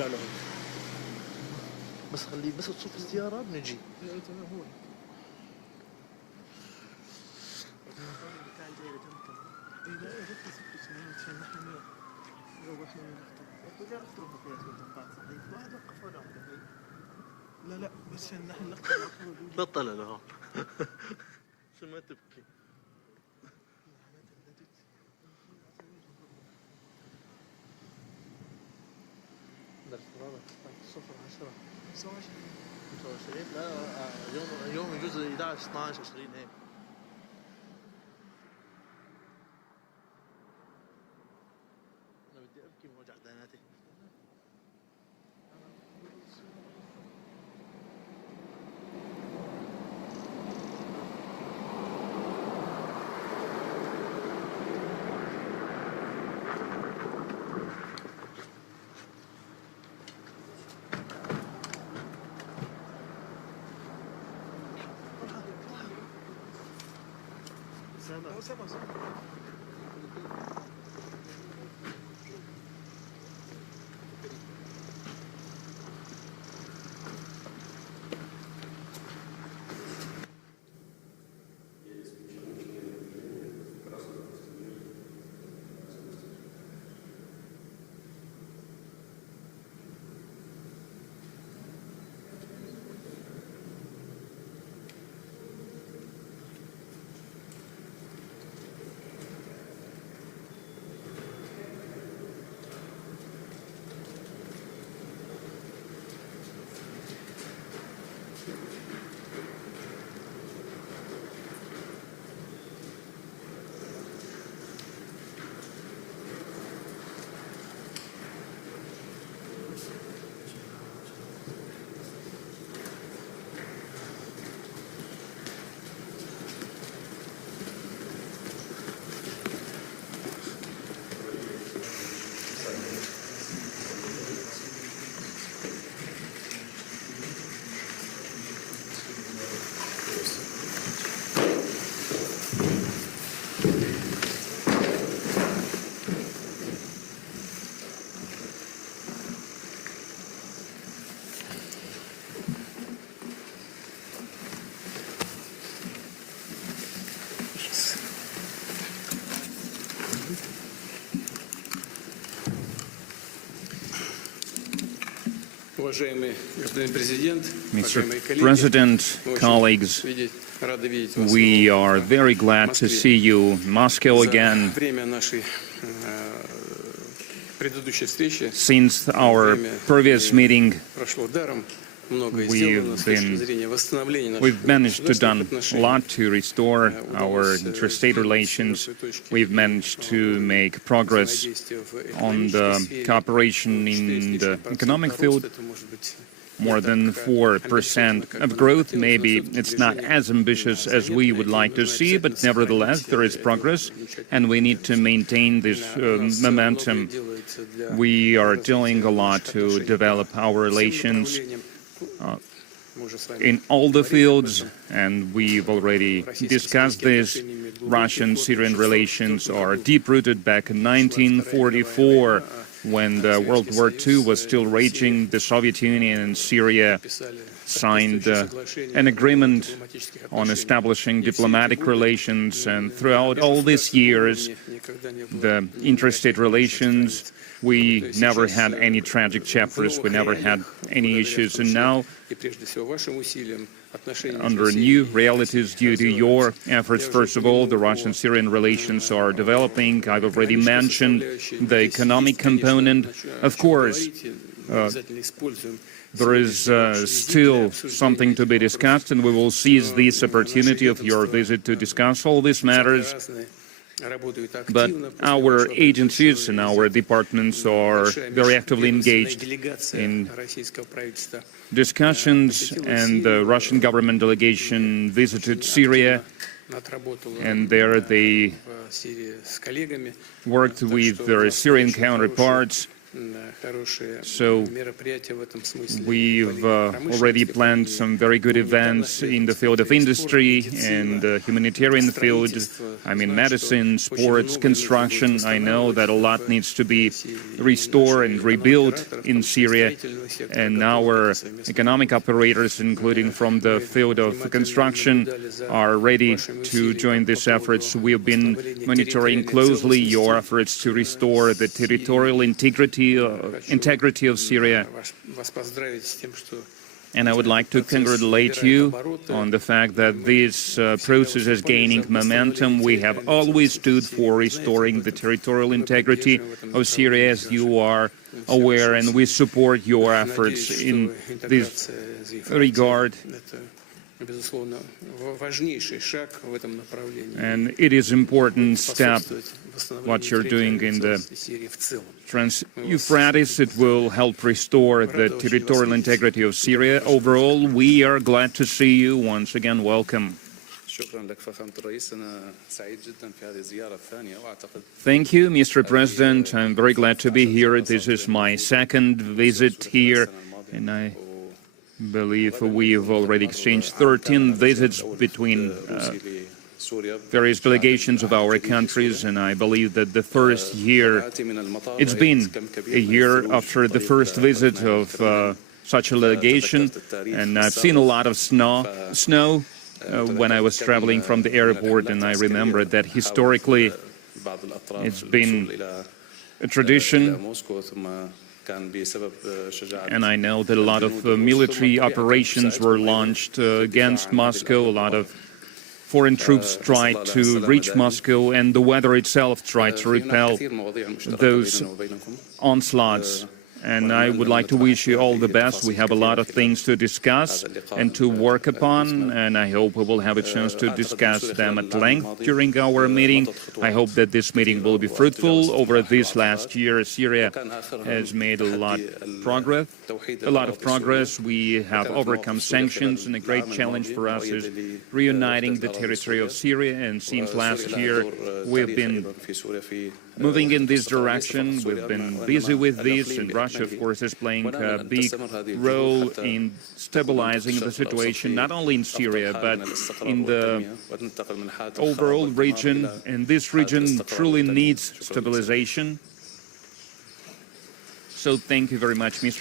نرجع لهون. بس خليه بس تصف الزيارة بنجي. تمام هون. لا لا بس عشان نحن نقطع بطل لهون. شو ما تبكي. درس رابع 0 10 25 لا يوم يجوز 11 12 20 هيك. انا بدي ابكي من وجع داناتي. Mr. President, colleagues, we are very glad to see you in Moscow again. Since our previous meeting, we've managed to do a lot to restore our interstate relations. We've managed to make progress on the cooperation in the economic field. More than 4% of growth. Maybe it's not as ambitious as we would like to see, but nevertheless, there is progress, and we need to maintain this momentum. We are doing a lot to develop our relations in all the fields, and we've already discussed this. Russian-Syrian relations are deep-rooted back in 1944, when the World War II was still raging. The Soviet Union and Syria signed an agreement on establishing diplomatic relations, and throughout all these years, the interstate relations, we never had any tragic chapters, we never had any issues, and now, under new realities due to your efforts, first of all, the Russian-Syrian relations are developing. I've already mentioned the economic component. Of course, there is still something to be discussed, and we will seize this opportunity of your visit to discuss all these matters. But our agencies and our departments are very actively engaged in discussions, and the Russian government delegation visited Syria, and there they worked with their Syrian counterparts So we've already planned some very good events in the field of industry and the humanitarian field. I mean, medicine, sports, construction. I know that a lot needs to be restored and rebuilt in Syria. And our economic operators, including from the field of construction, are ready to join these efforts. We have been monitoring closely your efforts to restore the territorial integrity of Syria. And I would like to congratulate you on the fact that this process is gaining momentum. We have always stood for restoring the territorial integrity of Syria, as you are aware, and we support your efforts in this regard. And it is an important step what you're doing in the Trans-Euphrates. It will help restore the territorial integrity of Syria. Overall, we are glad to see you. Once again, welcome. Thank you, Mr. President. I'm very glad to be here. This is my second visit here, and I believe we've already exchanged 13 visits between various delegations of our countries, and I believe that the first year, it's been a year after the first visit of such a delegation, and I've seen a lot of snow when I was traveling from the airport, and I remember that historically it's been a tradition. And I know that a lot of military operations were launched against Moscow. A lot of foreign troops tried to reach Moscow, and the weather itself tried to repel those onslaughts. And I would like to wish you all the best. We have a lot of things to discuss and to work upon, and I hope we will have a chance to discuss them at length during our meeting. I hope that this meeting will be fruitful. Over this last year, Syria has made a lot of progress. We have overcome sanctions, and a great challenge for us is reuniting the territory of Syria. And since last year, we've been moving in this direction. We've been busy with this, and Russia, of course, is playing a big role in stabilizing the situation, not only in Syria, but in the overall region. And this region truly needs stabilization. So thank you very much, Mr.